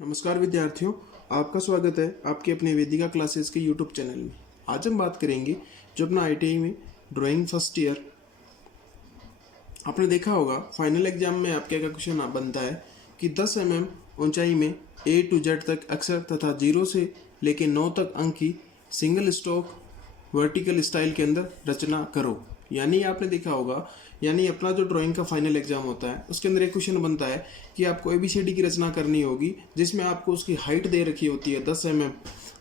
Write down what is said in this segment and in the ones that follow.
नमस्कार विद्यार्थियों, आपका स्वागत है आपके अपने वेदिका क्लासेस के यूट्यूब चैनल में। आज हम बात करेंगे जो अपना आईटीआई में ड्राइंग फर्स्ट ईयर, आपने देखा होगा फाइनल एग्जाम में आपके का क्वेश्चन बनता है कि 10 mm ऊंचाई में A to Z तक अक्षर तथा 0 से लेकर 9 तक अंक की सिंगल स्ट्रोक वर्टिकल स्टाइल के अंदर रचना करो। यानी आपने देखा होगा, यानी अपना जो ड्राइंग का फाइनल एग्जाम होता है उसके अंदर एक क्वेश्चन बनता है कि आपको ABCD की रचना करनी होगी जिसमें आपको उसकी हाइट दे रखी होती है 10 mm।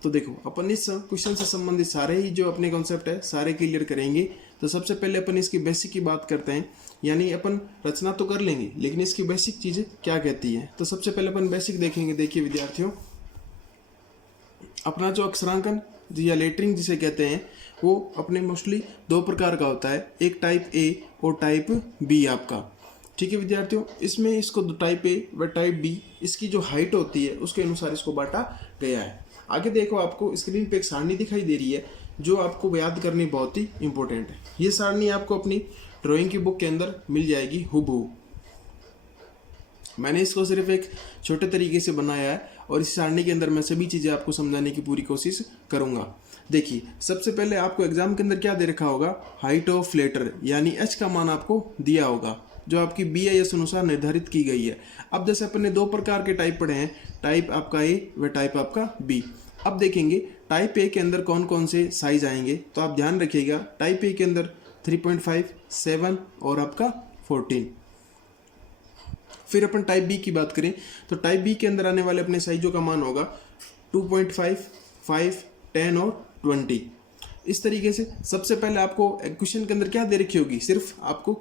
तो देखो अपन इस क्वेश्चन से संबंधित सारे ही जो अपने कॉन्सेप्ट है सारे क्लियर करेंगे। तो सबसे पहले अपन इसकी बेसिक की बात करते हैं, यानी अपन रचना तो कर लेंगे लेकिन इसकी बेसिक चीज़ें क्या कहती है। तो सबसे पहले अपन बेसिक देखेंगे। देखिए विद्यार्थियों, अपना जो अक्षरांकन या लेटरिंग जिसे कहते हैं वो अपने मोस्टली दो प्रकार का होता है, एक टाइप ए और टाइप बी आपका। ठीक है विद्यार्थियों, इसमें इसको टाइप ए व टाइप बी इसकी जो हाइट होती है उसके अनुसार इसको बांटा गया है। आगे देखो, आपको स्क्रीन पे एक सारणी दिखाई दे रही है जो आपको याद करनी बहुत ही इंपॉर्टेंट है। ये सारणी आपको अपनी ड्राइंग की बुक के अंदर मिल जाएगी हुबहू। मैंने इसको सिर्फ एक छोटे तरीके से बनाया है और इस सारणी के अंदर मैं सभी चीज़ें आपको समझाने की पूरी कोशिश करूंगा। देखिए, सबसे पहले आपको एग्जाम के अंदर क्या दे रखा होगा, हाइट ऑफ लेटर यानी h का मान आपको दिया होगा जो आपकी BIS अनुसार निर्धारित की गई है। अब जैसे अपन ने दो प्रकार के टाइप पढ़े हैं, टाइप आपका ए व टाइप आपका बी। अब देखेंगे टाइप ए के अंदर कौन कौन से साइज आएंगे। तो आप ध्यान रखिएगा, टाइप ए के अंदर 3.5, 7 और आपका 14। फिर अपन टाइप बी की बात करें तो टाइप बी के अंदर आने वाले अपने साइजों का मान होगा 2.5, 5, 10 और 20। इस तरीके से सबसे पहले आपको क्वेश्चन के अंदर क्या दे रखी होगी, सिर्फ आपको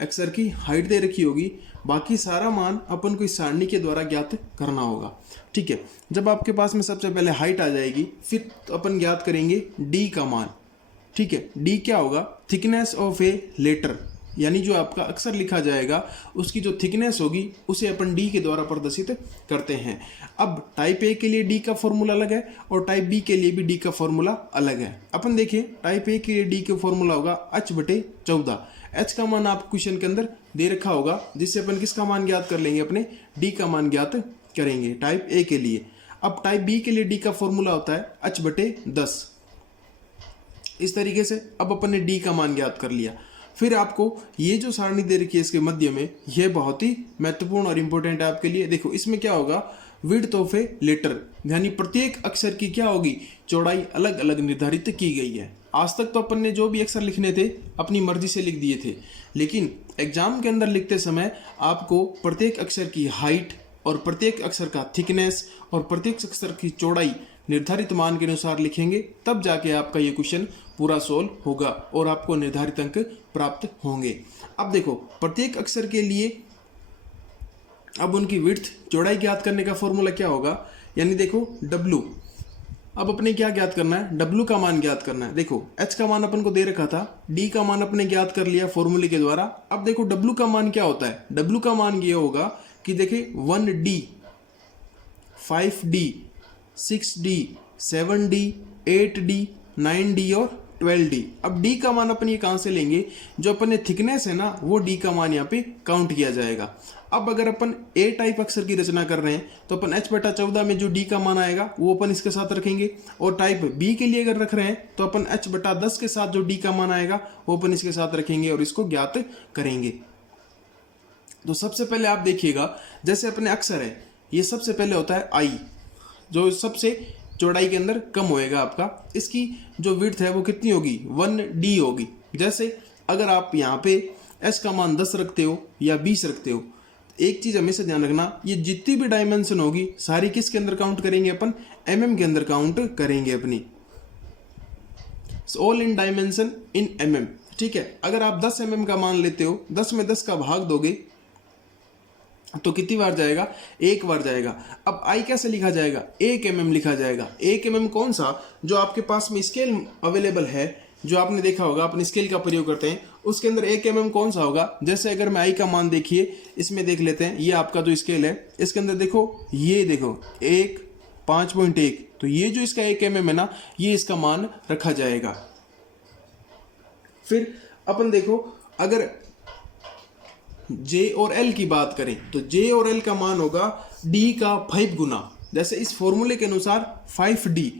अक्षर की हाइट दे रखी होगी, बाकी सारा मान अपन को इस सारणी के द्वारा ज्ञात करना होगा। ठीक है, जब आपके पास में सबसे पहले हाइट आ जाएगी फिर तो अपन ज्ञात करेंगे डी का मान। ठीक है, डी क्या होगा, थिकनेस ऑफ ए लेटर, यानी जो आपका अक्षर लिखा जाएगा उसकी जो थिकनेस होगी उसे अपन डी के द्वारा प्रदर्शित करते हैं। अब टाइप ए के लिए डी का फॉर्मूला अलग है और टाइप बी के लिए भी डी का फॉर्मूला अलग है। अपन देखिए, टाइप ए के लिए डी का फॉर्मूला होगा h/14। h का मान आप क्वेश्चन के अंदर दे रखा होगा जिससे अपन किसका मान ज्ञात कर लेंगे, अपने डी का मान ज्ञात करेंगे टाइप ए के लिए। अब टाइप बी के लिए डी का फॉर्मूला होता है h/10। इस तरीके से अब अपन ने डी का मान ज्ञात कर लिया। फिर आपको ये जो सारणी दे रखी है इसके मध्य में, यह बहुत ही महत्वपूर्ण और इंपॉर्टेंट है आपके लिए। देखो, इसमें क्या होगा, विड्थ ऑफ ए लेटर, यानी प्रत्येक अक्षर की क्या होगी, चौड़ाई अलग अलग निर्धारित की गई है। आज तक तो अपन ने जो भी अक्षर लिखने थे अपनी मर्जी से लिख दिए थे, लेकिन एग्जाम के अंदर लिखते समय आपको प्रत्येक अक्षर की हाइट और प्रत्येक अक्षर का थिकनेस और प्रत्येक अक्षर की चौड़ाई निर्धारित मान के अनुसार लिखेंगे, तब जाके आपका ये क्वेश्चन पूरा सोल्व होगा और आपको निर्धारित अंक प्राप्त होंगे। अब देखो, प्रत्येक अक्षर के लिए अब उनकी विड्थ चौड़ाई ज्ञात करने का फॉर्मूला क्या होगा, यानी देखो W। अब अपने क्या ज्ञात करना है, W का मान ज्ञात करना है। देखो, H का मान अपन को दे रखा था, D का मान अपने ज्ञात कर लिया फॉर्मूले के द्वारा। अब देखो W का मान क्या होता है, W का मान ये होगा कि देखिए 1D, 5D, 6D, 7D, 8D, 9D और 12D। अब D का मान अपन ये कहाँ से लेंगे, जो अपन ने थिकनेस है ना वो D का मान यहाँ पे काउंट किया जाएगा। अब अगर अपन A टाइप अक्षर की रचना कर रहे हैं तो अपन h/14 में जो D का मान आएगा वो अपन इसके साथ रखेंगे, और टाइप B के लिए अगर रख रहे हैं तो अपन h/10 के साथ जो D का मान आएगा वो अपन इसके साथ रखेंगे और इसको ज्ञात करेंगे। तो सबसे पहले आप देखिएगा, जैसे अपने अक्षर है ये सबसे पहले होता है I, जो सबसे चौड़ाई के अंदर कम होएगा आपका, इसकी जो विड्थ है वो कितनी होगी, 1D होगी। जैसे अगर आप यहाँ पे S का मान 10 रखते हो या 20 रखते हो, एक चीज हमेशा ध्यान रखना, ये जितनी भी डायमेंशन होगी सारी किसके अंदर काउंट करेंगे, अपन mm के अंदर काउंट करेंगे अपनी, all in dimension in mm। ठीक है, अगर आप 10 mm का मान लेते हो, 10 में 10 का भाग दोगे तो कितनी बार जाएगा, एक बार जाएगा। अब I कैसे लिखा जाएगा, 1 mm लिखा जाएगा। 1 mm कौन सा, जो आपके पास में स्केल अवेलेबल है, जो आपने देखा होगा अपन स्केल का प्रयोग करते हैं, उसके अंदर 1 mm कौन सा होगा। जैसे अगर मैं I का मान देखिए, इसमें देख लेते हैं, ये आपका जो स्केल है इसके अंदर देखो, ये देखो 1, 5.1, तो ये जो इसका 1 mm है ना, ये इसका मान रखा जाएगा। फिर अपन देखो, अगर जे और एल की बात करें तो जे और एल का मान होगा डी का 5 गुना। जैसे इस फॉर्मूले के अनुसार 5d।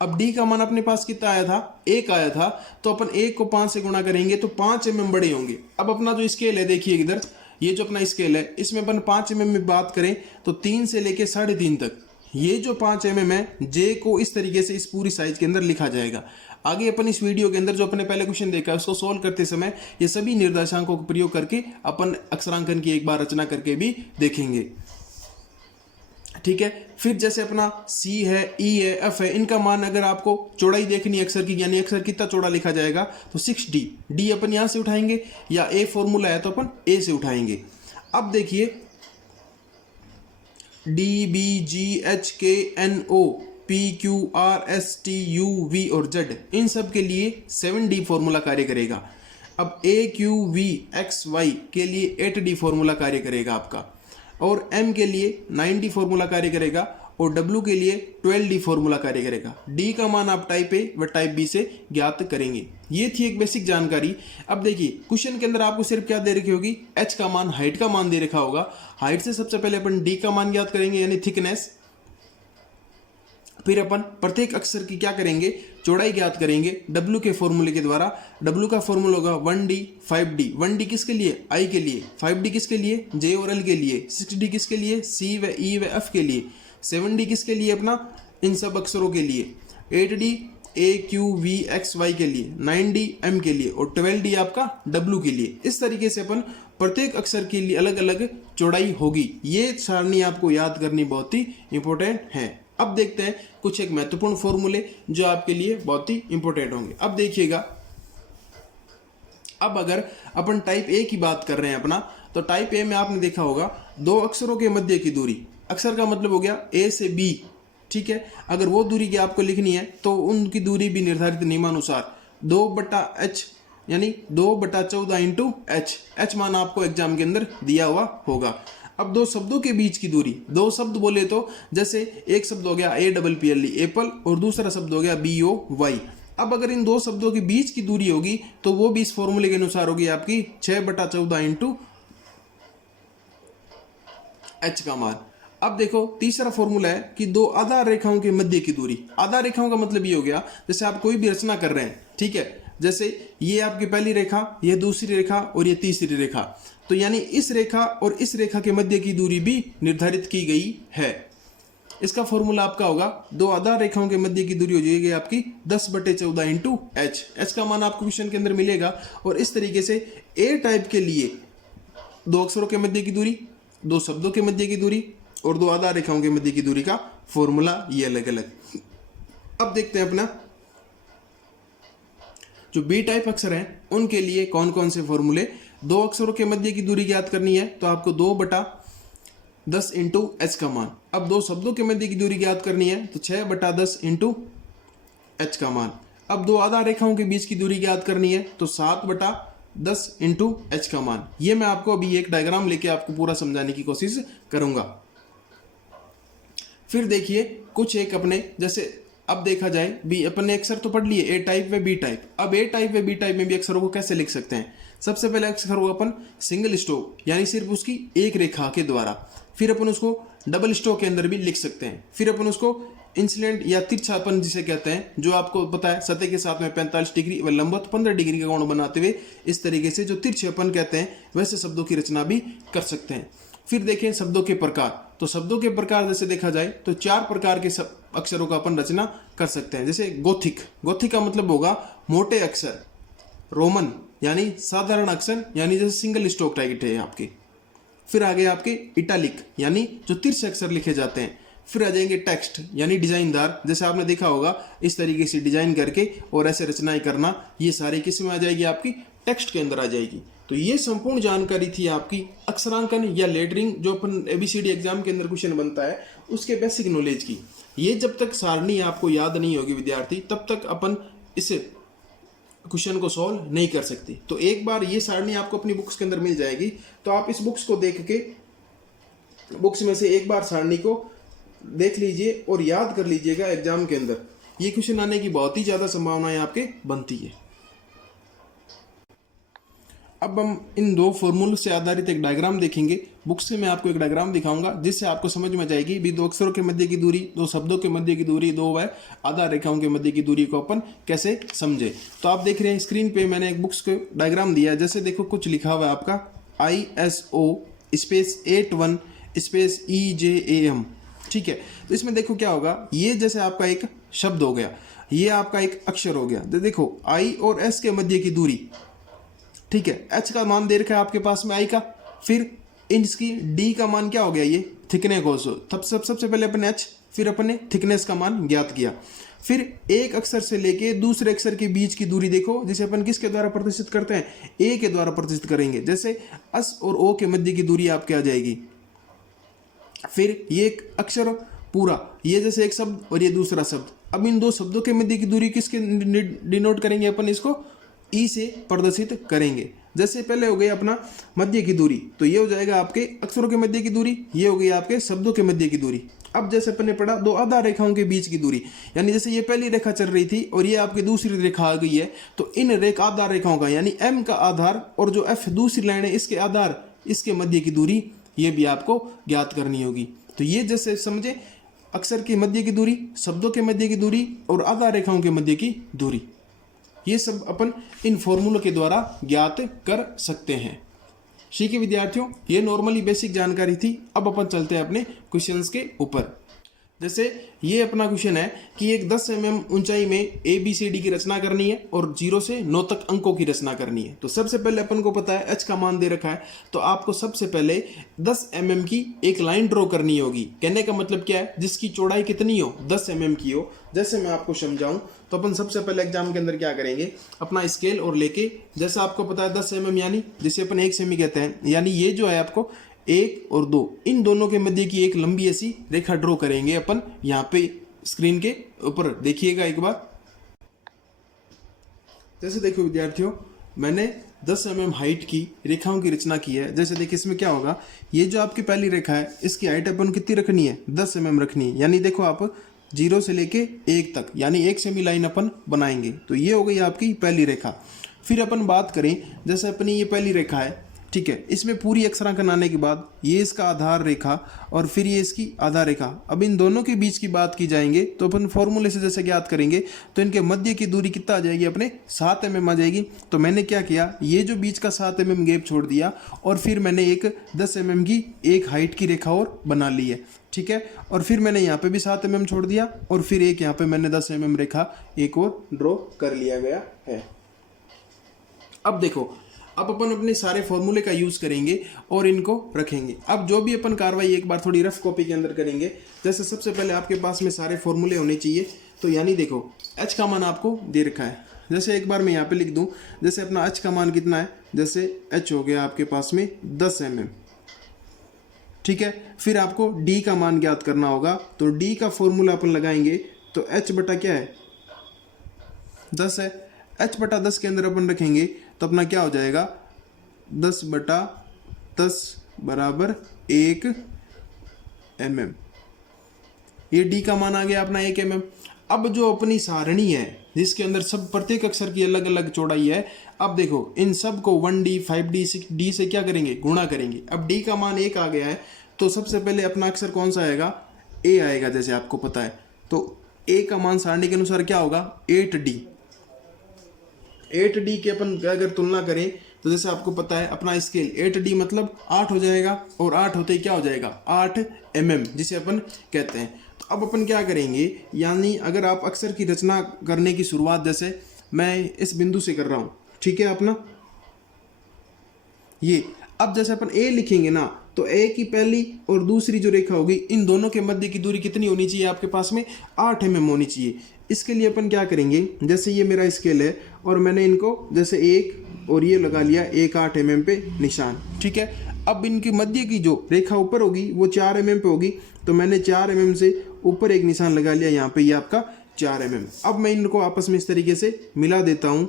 अब डी का मान अपने पास कितना आया था, 1 आया था, तो अपन 1 को 5 से गुणा करेंगे तो 5 mm बड़े होंगे। अब अपना जो स्केल है देखिए इधर, ये जो अपना स्केल है इसमें अपन 5 mm में बात करें तो 3 से लेके 3.5 तक ये जो 5 mm है जे को इस तरीके से इस पूरी साइज के अंदर लिखा जाएगा। आगे अपन इस वीडियो के अंदर जो अपने पहले क्वेश्चन देखा है उसको सोल्व करते समय ये सभी निर्देशांकों का प्रयोग करके अपन अक्षरांकन की एक बार रचना करके भी देखेंगे। ठीक है, फिर जैसे अपना C है, E है, F है, इनका मान अगर आपको चौड़ाई देखनी है अक्षर की, यानी अक्षर कितना चौड़ा लिखा जाएगा तो 6D। D अपन यहां से उठाएंगे या A फॉर्मूला है तो अपन A से उठाएंगे। अब देखिए D, B, G, H, K, N, O, P, Q, R, S, T, U, V और Z इन सब के लिए 7D फॉर्मूला कार्य करेगा। अब A, Q, V, X, Y के लिए 8D फॉर्मूला कार्य करेगा आपका, और M के लिए 9D फॉर्मूला कार्य करेगा, और W के लिए 12D फॉर्मूला कार्य करेगा। D का मान आप टाइप A व टाइप B से ज्ञात करेंगे। ये थी एक बेसिक जानकारी। अब देखिए क्वेश्चन के अंदर आपको सिर्फ क्या दे रखी होगी, H का मान, हाइट का मान दे रखा होगा। हाइट से सबसे पहले अपन D का मान ज्ञात करेंगे यानी थिकनेस, फिर अपन प्रत्येक अक्षर की क्या करेंगे, चौड़ाई ज्ञात करेंगे W के फॉर्मूले के द्वारा। W का फॉर्मूला होगा 1D 5D। 1D किसके लिए, I के लिए, 5D किसके लिए, J और L के लिए, 6D किसके लिए, C व E व F के लिए, 7D किसके लिए, अपना इन सब अक्षरों के लिए, 8D A Q V X Y के लिए, 9D M के लिए और 12D आपका W के लिए। इस तरीके से अपन प्रत्येक अक्षर के लिए अलग अलग चौड़ाई होगी। ये सारणी आपको याद करनी बहुत ही इंपॉर्टेंट है। अब देखते हैं कुछ एक महत्वपूर्ण फॉर्मूले जो आपके लिए बहुत ही इंपॉर्टेंट होंगे। अब देखिएगा, अब अगर अपन टाइप ए की बात कर रहे हैं अपना, तो टाइप ए में आपने देखा होगा दो अक्षरों के मध्य की दूरी, अक्षर का मतलब हो गया ए से बी। ठीक है, अगर वो दूरी की आपको लिखनी है तो उनकी दूरी भी निर्धारित नियमानुसार 2/h यानी 2/14 इंटू एच। एच मान आपको एग्जाम के अंदर दिया हुआ होगा। अब दो शब्दों के बीच की दूरी, दो शब्द बोले तो जैसे एक शब्द हो गया APPLE एप्पल और दूसरा शब्द हो गया BOY। अब अगर इन दो शब्दों के बीच की दूरी होगी तो वो भी इस फॉर्मूले के अनुसार होगी आपकी 6/14 इंटू एच का मान। अब देखो तीसरा फॉर्मूला है कि दो आधार रेखाओं के मध्य की दूरी। आधार रेखाओं का मतलब ये हो गया जैसे आप कोई भी रचना कर रहे हैं, ठीक है, जैसे ये आपकी पहली रेखा, ये दूसरी रेखा और ये तीसरी रेखा, तो यानी इस रेखा और इस रेखा के मध्य की दूरी भी निर्धारित की गई है। इसका फॉर्मूला आपका होगा दो आधार रेखाओं के मध्य की दूरी हो जाएगी आपकी 10/14 इंटू एच। एच का मान आपको क्वेश्चन के अंदर मिलेगा। और इस तरीके से ए टाइप के लिए दो अक्षरों के मध्य की दूरी, दो शब्दों के मध्य की दूरी और दो आधार रेखाओं के मध्य की दूरी का फॉर्मूला ये अलग अलग। अब देखते हैं अपना जो बी टाइप अक्षर हैं उनके लिए कौन कौन से फॉर्मूले। दो अक्षरों के मध्य की दूरी ज्ञात करनी है तो आपको 2/10 इंटू एच का मान। अब दो शब्दों के मध्य की दूरी ज्ञात करनी है तो 6/10 इंटू एच का मान। अब दो आधार रेखाओं के बीच की दूरी ज्ञात करनी है तो 7/10 इंटू एच का मान। ये मैं आपको अभी एक डायग्राम लेके आपको पूरा समझाने की कोशिश करूंगा। फिर देखिए कुछ एक अपने जैसे अब देखा जाए बी, अपन ने अक्षर तो पढ़ लिए ए टाइप व बी टाइप। अब ए टाइप व बी टाइप में भी अक्षरों को कैसे लिख सकते हैं। सबसे पहले अक्षर को अपन सिंगल स्ट्रोक यानी सिर्फ उसकी एक रेखा के द्वारा, फिर अपन उसको डबल स्ट्रोक के अंदर भी लिख सकते हैं। फिर अपन उसको इंसिडेंट या तिरछापन जिसे कहते हैं, जो आपको पता है सतह के साथ में 45 डिग्री व लंबवत 15 डिग्री का कोण बनाते हुए इस तरीके से जो तिरछेपन कहते हैं वैसे शब्दों की रचना भी कर सकते हैं। फिर देखें शब्दों के प्रकार, तो शब्दों के प्रकार जैसे देखा जाए तो 4 प्रकार के अक्षरों का अपन रचना कर सकते हैं। जैसे गोथिक, गोथिक का मतलब होगा मोटे अक्षर। रोमन यानी साधारण अक्षर यानी जैसे सिंगल स्ट्रोक टाइप है आपके। फिर आगे आपके इटालिक यानी जो तिरछे अक्षर लिखे जाते हैं। फिर आ जाएंगे टेक्स्ट यानी डिजाइनदार, जैसे आपने देखा होगा इस तरीके से डिजाइन करके और ऐसे रचनाएं करना, ये सारी किस में आ जाएगी आपकी टेक्स्ट के अंदर आ जाएगी। तो ये संपूर्ण जानकारी थी आपकी अक्षरांकन या लेटरिंग जो अपन ABCD एग्जाम के अंदर क्वेश्चन बनता है उसके बेसिक नॉलेज की। ये जब तक सारणी आपको याद नहीं होगी विद्यार्थी तब तक अपन इस क्वेश्चन को सॉल्व नहीं कर सकते। तो एक बार ये सारणी आपको अपनी बुक्स के अंदर मिल जाएगी तो आप इस बुक्स को देख के बुक्स में से एक बार सारणी को देख लीजिए और याद कर लीजिएगा। एग्जाम के अंदर ये क्वेश्चन आने की बहुत ही ज़्यादा संभावनाएं आपके बनती है। अब हम इन दो फॉर्मूलों से आधारित एक डायग्राम देखेंगे। बुक से मैं आपको एक डायग्राम दिखाऊंगा जिससे आपको समझ में जाएगी भी दो अक्षरों के मध्य की दूरी, दो शब्दों के मध्य की दूरी, दो व आधार रेखाओं के मध्य की दूरी को अपन कैसे समझे। तो आप देख रहे हैं स्क्रीन पे मैंने एक बुक्स को डायग्राम दिया है। जैसे देखो कुछ लिखा हुआ है आपका ISO स्पेस 81 स्पेस EJAM, ठीक है। तो इसमें देखो क्या होगा, ये जैसे आपका एक शब्द हो गया, ये आपका एक अक्षर हो गया। तो देखो I और S के मध्य की दूरी, ठीक है, H का मान दे रखा है आपके पास में I का, फिर इसकी D का मान क्या हो गया, ये थिकनेस कोस। तब सबसे पहले अपने H, फिर अपने थिकनेस का मान ज्ञात किया। फिर एक अक्षर से लेके दूसरे अक्षर के बीच की दूरी देखो, जिसे अपन किसके द्वारा प्रदर्शित करते हैं, A के द्वारा प्रदर्शित करेंगे। जैसे S और O के मध्य की दूरी आपके आ जाएगी। फिर ये एक अक्षर पूरा, ये जैसे एक शब्द और ये दूसरा शब्द। अब इन दो शब्दों के मध्य की दूरी किसके डिनोट करेंगे, अपन इसको ई से प्रदर्शित करेंगे। जैसे पहले हो गई अपना मध्य की दूरी, तो ये हो जाएगा आपके अक्षरों के मध्य की दूरी, ये हो गई आपके शब्दों के मध्य की दूरी। अब जैसे अपन ने पढ़ा दो आधार रेखाओं के बीच की दूरी, यानी जैसे ये पहली रेखा चल रही थी और ये आपकी दूसरी रेखा आ गई है, तो इन रेखा आधार रेखाओं का यानी M का आधार और जो F दूसरी लाइन है इसके आधार, इसके मध्य की दूरी ये भी आपको ज्ञात करनी होगी। तो ये जैसे समझे अक्षर के मध्य की दूरी, शब्दों के मध्य की दूरी और आधार रेखाओं के मध्य की दूरी, ये सब अपन इन फॉर्मूलों के द्वारा ज्ञात कर सकते हैं। ठीक है विद्यार्थियों, ये नॉर्मली बेसिक जानकारी थी। अब अपन चलते हैं अपने क्वेश्चंस के ऊपर। जैसे ये अपना क्वेश्चन है कि एक 10 mm ऊंचाई में ABCD की रचना करनी है और 0 से 9 तक अंकों की रचना करनी है। तो सबसे पहले अपन को पता है H का मान दे रखा है, तो आपको सबसे पहले 10 mm की एक लाइन ड्रॉ करनी होगी। कहने का मतलब क्या है, जिसकी चौड़ाई कितनी हो, 10 mm की हो। जैसे मैं आपको समझाऊं तो अपन सबसे पहले एग्जाम के अंदर क्या करेंगे, अपना स्केल और लेके, जैसा आपको पता है 10 mm यानी जिसे अपन 1 सेमी कहते हैं, यानी ये जो है आपको 1 और 2, इन दोनों के मध्य की एक लंबी ऐसी रेखा ड्रॉ करेंगे अपन। यहाँ पे स्क्रीन के ऊपर देखिएगा एक बार। जैसे देखो विद्यार्थियों, मैंने 10 mm हाइट की रेखाओं की रचना की है। जैसे देखिए इसमें क्या होगा, ये जो आपकी पहली रेखा है इसकी हाइट अपन कितनी रखनी है, 10 mm रखनी है। यानी देखो आप 0 से लेके 1 तक यानी 1 सेमी लाइन अपन बनाएंगे। तो ये हो गई आपकी पहली रेखा। फिर अपन बात करें, जैसे अपनी ये पहली रेखा है, ठीक है, इसमें पूरी अक्षरांकन आने के बाद ये इसका आधार रेखा और फिर ये इसकी आधार रेखा। अब इन दोनों के बीच की बात की जाएंगे तो अपन फॉर्मूले से जैसे ज्ञात करेंगे, तो इनके मध्य की दूरी कितना आ जाएगी, अपने 7 mm आ जाएगी। तो मैंने क्या किया, ये जो बीच का 7 mm गैप छोड़ दिया और फिर मैंने एक 10 mm की एक हाइट की रेखा और बना ली है, ठीक है। और फिर मैंने यहाँ पे भी 7 mm छोड़ दिया और फिर एक यहाँ पे मैंने 10 mm रेखा एक और ड्रॉ कर लिया गया है। अब देखो, अब अपन अपने सारे फॉर्मूले का यूज करेंगे और इनको रखेंगे। अब जो भी अपन कार्रवाई एक बार थोड़ी रफ कॉपी के अंदर करेंगे, जैसे सबसे पहले आपके पास में सारे फॉर्मूले होने चाहिए। तो यानी देखो H का मान आपको दे रखा है, जैसे एक बार मैं यहाँ पे लिख दूं, जैसे अपना H का मान कितना है, जैसे H हो गया आपके पास में 10 mm, ठीक है। फिर आपको D का मान ज्ञात करना होगा, तो D का फॉर्मूला अपन लगाएंगे तो H बटा क्या है, 10 है। H बटा 10 के अंदर अपन रखेंगे तो अपना क्या हो जाएगा, 10 बटा 10 बराबर 1 mm। ये D का मान आ गया अपना 1 mm। अब जो अपनी सारणी है जिसके अंदर सब प्रत्येक अक्षर की अलग अलग चौड़ाई है, अब देखो इन सब को 1D 5D 6D से क्या करेंगे, गुणा करेंगे। अब D का मान 1 आ गया है, तो सबसे पहले अपना अक्षर कौन सा आएगा, A आएगा, जैसे आपको पता है। तो A का मान सारणी के अनुसार क्या होगा, 8D। 8D की अपन अगर तुलना करें तो जैसे आपको पता है अपना स्केल 8D मतलब 8 हो जाएगा, और 8 होते ही क्या हो जाएगा, 8 mm, जिसे अपन कहते हैं। तो अब अपन क्या करेंगे, यानी अगर आप अक्षर की रचना करने की शुरुआत जैसे मैं इस बिंदु से कर रहा हूँ, ठीक है, अपना ये। अब जैसे अपन A लिखेंगे ना, तो A की पहली और दूसरी जो रेखा होगी, इन दोनों के मध्य की दूरी कितनी होनी चाहिए, आपके पास में 8 mm होनी चाहिए। इसके लिए अपन क्या करेंगे, जैसे ये मेरा स्केल है और मैंने इनको जैसे 1 और ये लगा लिया, 1 8 mm पे निशान, ठीक है। अब इनकी मध्य की जो रेखा ऊपर होगी वो 4 mm पे होगी, तो मैंने 4 mm से ऊपर एक निशान लगा लिया यहाँ पे, ये आपका 4 mm। अब मैं इनको आपस में इस तरीके से मिला देता हूँ।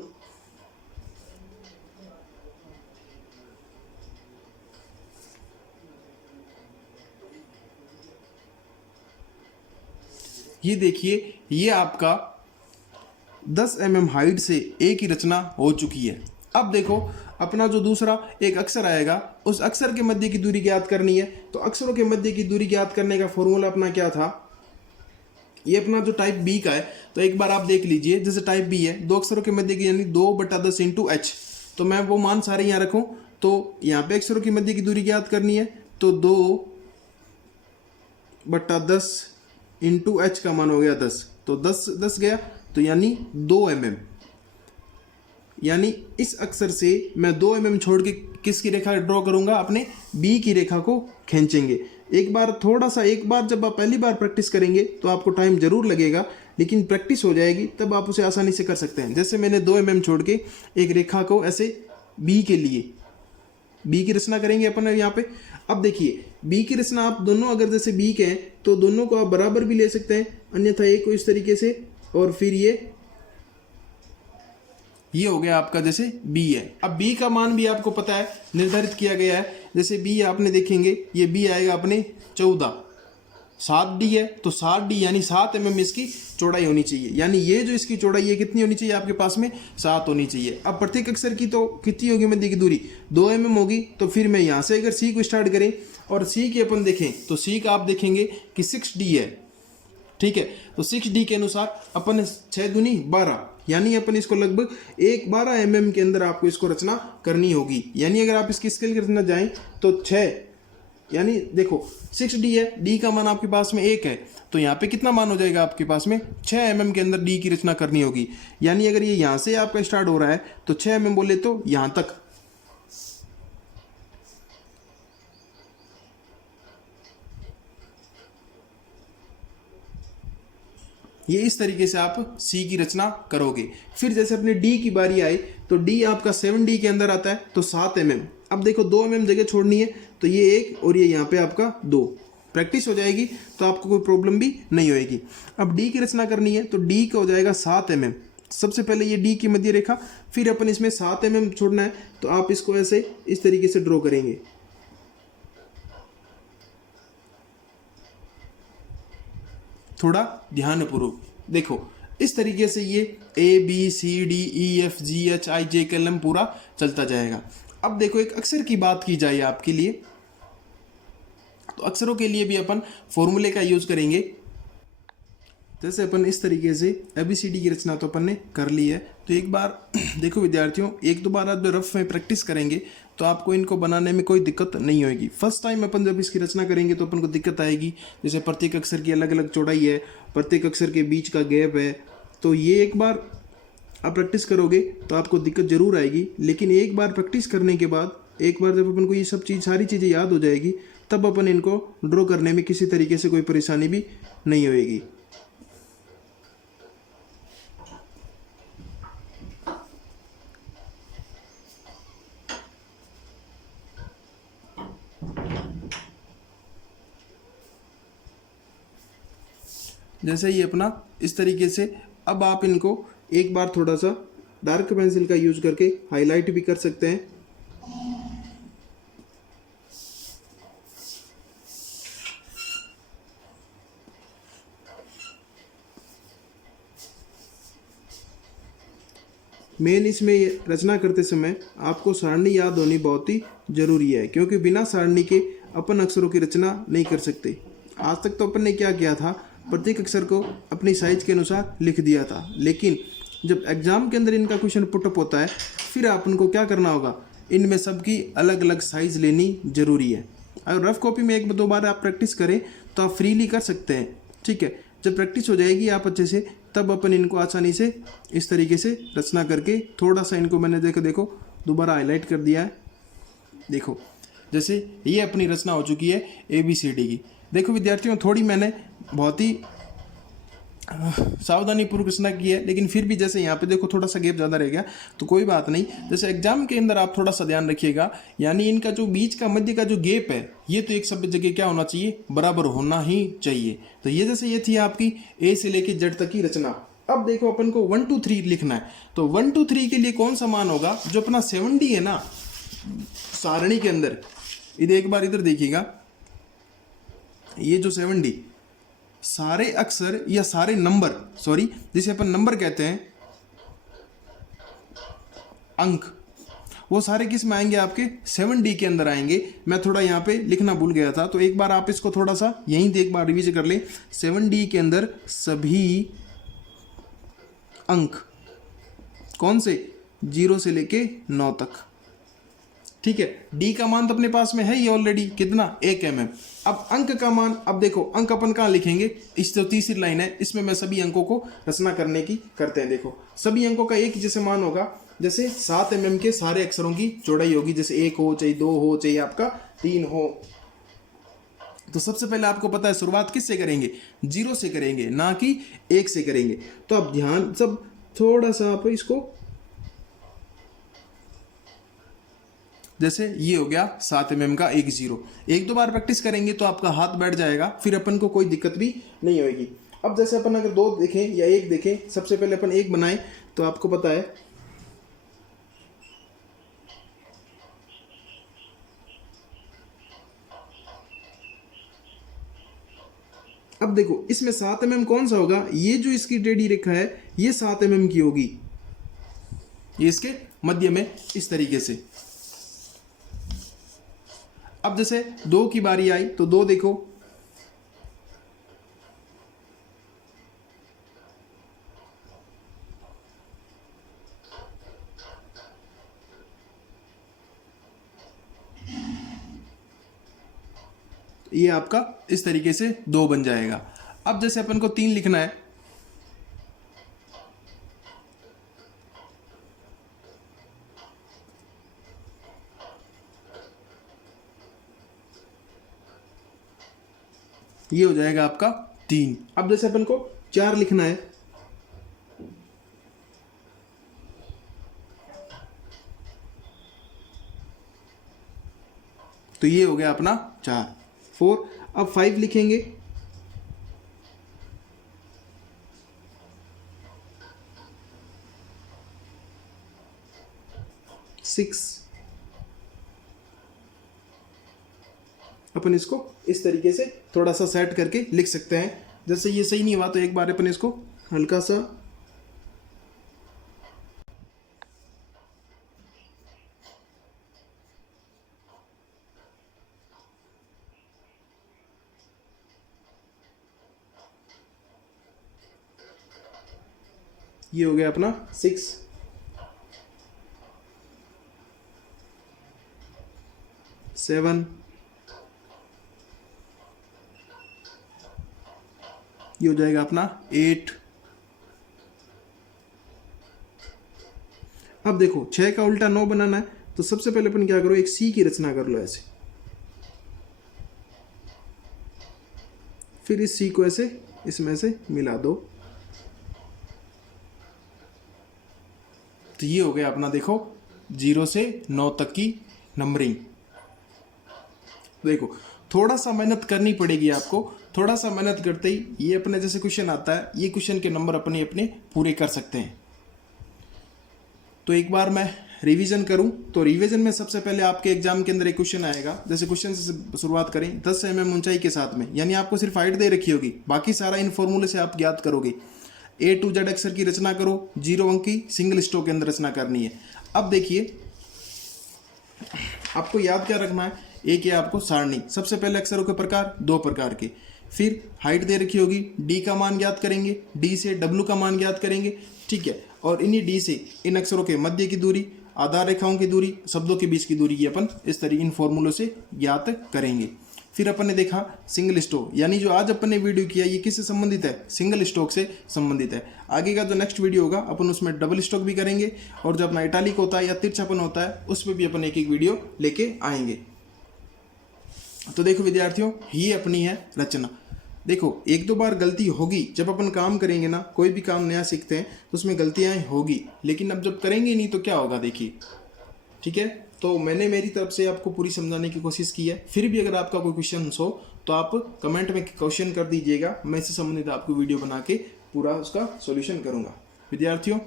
ये देखिए, ये आपका 10 mm हाइट से A की रचना हो चुकी है। अब देखो, अपना जो दूसरा एक अक्षर आएगा उस अक्षर के मध्य की दूरी ज्ञात करनी है। तो अक्षरों के मध्य की दूरी ज्ञात करने का फॉर्मूला अपना क्या था, ये अपना जो टाइप बी का है, तो एक बार आप देख लीजिए, जैसे टाइप बी है, दो अक्षरों के मध्य की यानी 2/10 इंटू एच। तो मैं वो मान सारे यहाँ रखूँ, तो यहाँ पे अक्षरों की मध्य की दूरी ज्ञात करनी है, तो 2/10 इंटू एच का मान हो गया 10, तो 10 गया, तो यानी 2 mm। यानी इस अक्षर से मैं 2 mm छोड़ के किसकी रेखा ड्रॉ करूंगा, अपने बी की रेखा को खींचेंगे। एक बार जब आप पहली बार प्रैक्टिस करेंगे तो आपको टाइम जरूर लगेगा, लेकिन प्रैक्टिस हो जाएगी तब आप उसे आसानी से कर सकते हैं। जैसे मैंने 2 mm छोड़ के एक रेखा को ऐसे बी के लिए, बी की रचना करेंगे अपन यहाँ पे। अब देखिए बी की रचना आप दोनों अगर जैसे बी के हैं तो दोनों को आप बराबर भी ले सकते हैं, अन्यथा एक को इस तरीके से, और फिर ये हो गया आपका जैसे b है। अब b का मान भी आपको पता है, निर्धारित किया गया है। जैसे b आपने देखेंगे, ये b आएगा अपने 14, 7d है, तो 7d यानी 7 mm इसकी चौड़ाई होनी चाहिए। यानी ये जो इसकी चौड़ाई है कितनी होनी चाहिए आपके पास में, 7 होनी चाहिए। अब प्रत्येक अक्षर की तो कितनी होगी मध्य की दूरी, 2 mm होगी। तो फिर मैं यहाँ से अगर c को स्टार्ट करें और c की अपन देखें तो c का आप देखेंगे कि 6d है, ठीक है। तो 6d के अनुसार अपन 6 दूनी 12, यानी अपन इसको लगभग 12 mm के अंदर आपको इसको रचना करनी होगी। यानी अगर आप इसकी स्केल की रचना जाएं तो 6, यानी देखो 6d है, d का मान आपके पास में 1 है, तो यहाँ पे कितना मान हो जाएगा आपके पास में, 6 mm के अंदर d की रचना करनी होगी। यानी अगर ये यहाँ से आपका स्टार्ट हो रहा है तो 6 mm बोले तो यहाँ तक, ये इस तरीके से आप C की रचना करोगे। फिर जैसे अपने D की बारी आई तो D आपका 7D के अंदर आता है, तो 7 mm। अब देखो 2 mm जगह छोड़नी है, तो ये 1 और ये यहाँ पे आपका 2। प्रैक्टिस हो जाएगी तो आपको कोई प्रॉब्लम भी नहीं होएगी। अब D की रचना करनी है तो D का हो जाएगा 7 mm। सबसे पहले ये D की मध्य रेखा, फिर अपन इसमें 7 mm छोड़ना है, तो आप इसको ऐसे इस तरीके से ड्रॉ करेंगे। थोड़ा ध्यानपूर्वक देखो, इस तरीके से ये ABCDEFGHIJKLM पूरा चलता जाएगा। अब देखो एक अक्षर की बात की जाए आपके लिए, तो अक्षरों के लिए भी अपन फॉर्मूले का यूज करेंगे। जैसे अपन इस तरीके से ABCD की रचना तो अपन ने कर ली है, तो एक बार देखो विद्यार्थियों, 1-2 बार आप रफ में प्रैक्टिस करेंगे तो आपको इनको बनाने में कोई दिक्कत नहीं होगी। फर्स्ट टाइम अपन जब इसकी रचना करेंगे तो अपन को दिक्कत आएगी, जैसे प्रत्येक अक्षर की अलग अलग चौड़ाई है, प्रत्येक अक्षर के बीच का गैप है। तो ये एक बार आप प्रैक्टिस करोगे तो आपको दिक्कत जरूर आएगी, लेकिन एक बार प्रैक्टिस करने के बाद, एक बार जब अपन को ये सारी चीज़ें याद हो जाएगी, तब अपन इनको ड्रॉ करने में किसी तरीके से कोई परेशानी भी नहीं होएगी। जैसे ही अपना इस तरीके से, अब आप इनको एक बार थोड़ा सा डार्क पेंसिल का यूज करके हाईलाइट भी कर सकते हैं। मेन इसमें रचना करते समय आपको सारणी याद होनी बहुत ही जरूरी है, क्योंकि बिना सारणी के अपन अक्षरों की रचना नहीं कर सकते। आज तक तो अपन ने क्या किया था, प्रत्येक अक्षर को अपनी साइज के अनुसार लिख दिया था, लेकिन जब एग्जाम के अंदर इनका क्वेश्चन पुटअप होता है, फिर आप उनको क्या करना होगा, इनमें सबकी अलग अलग साइज लेनी जरूरी है। अगर रफ कॉपी में 1-2 बार आप प्रैक्टिस करें तो आप फ्रीली कर सकते हैं, ठीक है। जब प्रैक्टिस हो जाएगी आप अच्छे से, तब अपन इनको आसानी से इस तरीके से रचना करके, थोड़ा सा इनको मैंने देखो दोबारा हाईलाइट कर दिया है। देखो जैसे ये अपनी रचना हो चुकी है ABCD की। देखो विद्यार्थियों, थोड़ी मैंने बहुत ही सावधानी पूर्वक रचना की है, लेकिन फिर भी जैसे यहाँ पे देखो थोड़ा सा गैप ज़्यादा रह गया, तो कोई बात नहीं। जैसे एग्जाम के अंदर आप थोड़ा सा ध्यान रखिएगा, यानी इनका जो बीच का मध्य का जो गैप है, ये तो एक सब जगह क्या होना चाहिए, बराबर होना ही चाहिए। तो ये जैसे ये थी आपकी A से लेके Z तक की रचना। अब देखो अपन को 1 2 3 लिखना है, तो 1 2 3 के लिए कौन सा मान होगा, जो अपना 7D है ना सारणी के अंदर, इधर एक बार इधर देखिएगा, ये जो 7D सारे अक्षर या सारे नंबर, जिसे अपन नंबर कहते हैं, अंक, वो सारे किस में आएंगे, आपके 7D के अंदर आएंगे। मैं थोड़ा यहाँ पे लिखना भूल गया था, तो एक बार आप इसको थोड़ा सा यहीं से एक बार रिवीज कर लें। 7D के अंदर सभी अंक कौन से, 0 से लेके 9 तक, ठीक है। डी का मान तो अपने पास में है ही ऑलरेडी, कितना, 1 mm। अब अंक का मान, अब देखो अंक अपन कहाँ लिखेंगे, इस जो तीसरी लाइन है इसमें मैं सभी अंकों को रचना करने की करते हैं। देखो सभी अंकों का एक ही जैसे मान होगा, जैसे 7 mm के सारे अक्षरों की चौड़ाई होगी, जैसे 1 हो चाहे 2 हो चाहे आपका 3 हो। तो सबसे पहले आपको पता है शुरुआत किससे करेंगे, 0 से करेंगे, ना कि 1 से करेंगे। तो अब ध्यान सब थोड़ा सा आप इसको, जैसे ये हो गया 7 mm का 1 0। एक दो बार प्रैक्टिस करेंगे तो आपका हाथ बैठ जाएगा, फिर अपन को कोई दिक्कत भी नहीं होगी। अब जैसे अपन अगर 2 देखें या 1 देखें, सबसे पहले अपन 1 बनाएं तो आपको पता है अब देखो इसमें 7 mm कौन सा होगा, ये जो इसकी टेढ़ी रेखा है ये 7 mm की होगी, ये इसके मध्य में इस तरीके से। अब जैसे 2 की बारी आई तो 2 देखो, ये आपका इस तरीके से 2 बन जाएगा। अब जैसे अपन को 3 लिखना है, ये हो जाएगा आपका 3। अब जैसे अपन को 4 लिखना है, तो ये हो गया अपना 4। अब 5 लिखेंगे, अपन इसको इस तरीके से थोड़ा सा सेट करके लिख सकते हैं। जैसे ये सही नहीं हुआ तो एक बार अपन इसको हल्का सा, ये हो गया अपना 6। 7, ये हो जाएगा अपना 8। अब देखो 6 का उल्टा 9 बनाना है, तो सबसे पहले अपन क्या करो, एक सी की रचना कर लो ऐसे, फिर इस सी को ऐसे इसमें से मिला दो, तो ये हो गया अपना देखो 0 से 9 तक की नंबरिंग। देखो थोड़ा सा मेहनत करनी पड़ेगी आपको, थोड़ा सा मेहनत करते ही ये अपने जैसे क्वेश्चन आता है, ये क्वेश्चन के नंबर अपने अपने पूरे कर सकते हैं। तो एक बार मैं रिवीजन करूं तो रिवीजन में सबसे पहले आपके एग्जाम के अंदर एक क्वेश्चन आएगा, जैसे क्वेश्चन से शुरुआत करें 10 mm ऊंचाई के साथ में, यानी आपको सिर्फ हाइट दे रखी होगी, बाकी सारा इन फॉर्मूले से आप ज्ञात करोगे। A to Z अक्षर की रचना करो, 0 अंक की सिंगल स्टोक के अंदर रचना करनी है। अब देखिए आपको याद क्या रखना है, एक है आपको सारणी, सबसे पहले अक्षरों के प्रकार 2 प्रकार के, फिर हाइट दे रखी होगी, डी का मान ज्ञात करेंगे, डी से डब्ल्यू का मान ज्ञात करेंगे, ठीक है। और इन्हीं डी से इन अक्षरों के मध्य की दूरी, आधार रेखाओं की दूरी, शब्दों के बीच की दूरी की अपन इस तरह इन फॉर्मूलों से ज्ञात करेंगे। फिर अपन ने देखा सिंगल स्टोक, यानी जो आज अपन ने वीडियो किया ये किससे संबंधित है, सिंगल स्टोक से संबंधित है। आगे का जो नेक्स्ट वीडियो होगा अपन उसमें डबल स्टोक भी करेंगे, और जो अपना इटालिक होता है या तिरछापन होता है उस पर भी अपन एक एक वीडियो लेके आएंगे। तो देखो विद्यार्थियों, ये अपनी है रचना। देखो एक दो बार गलती होगी, जब अपन काम करेंगे ना, कोई भी काम नया सीखते हैं तो उसमें गलतियाँ होगी, लेकिन अब जब करेंगे नहीं तो क्या होगा देखिए, ठीक है। तो मैंने मेरी तरफ से आपको पूरी समझाने की कोशिश की है। फिर भी अगर आपका कोई क्वेश्चन हो तो आप कमेंट में क्वेश्चन कर दीजिएगा, मैं इससे संबंधित आपको वीडियो बना के पूरा उसका सॉल्यूशन करूँगा। विद्यार्थियों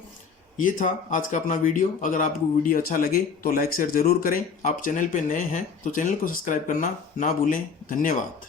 ये था आज का अपना वीडियो। अगर आपको वीडियो अच्छा लगे तो लाइक शेयर ज़रूर करें। आप चैनल पे नए हैं तो चैनल को सब्सक्राइब करना ना भूलें। धन्यवाद।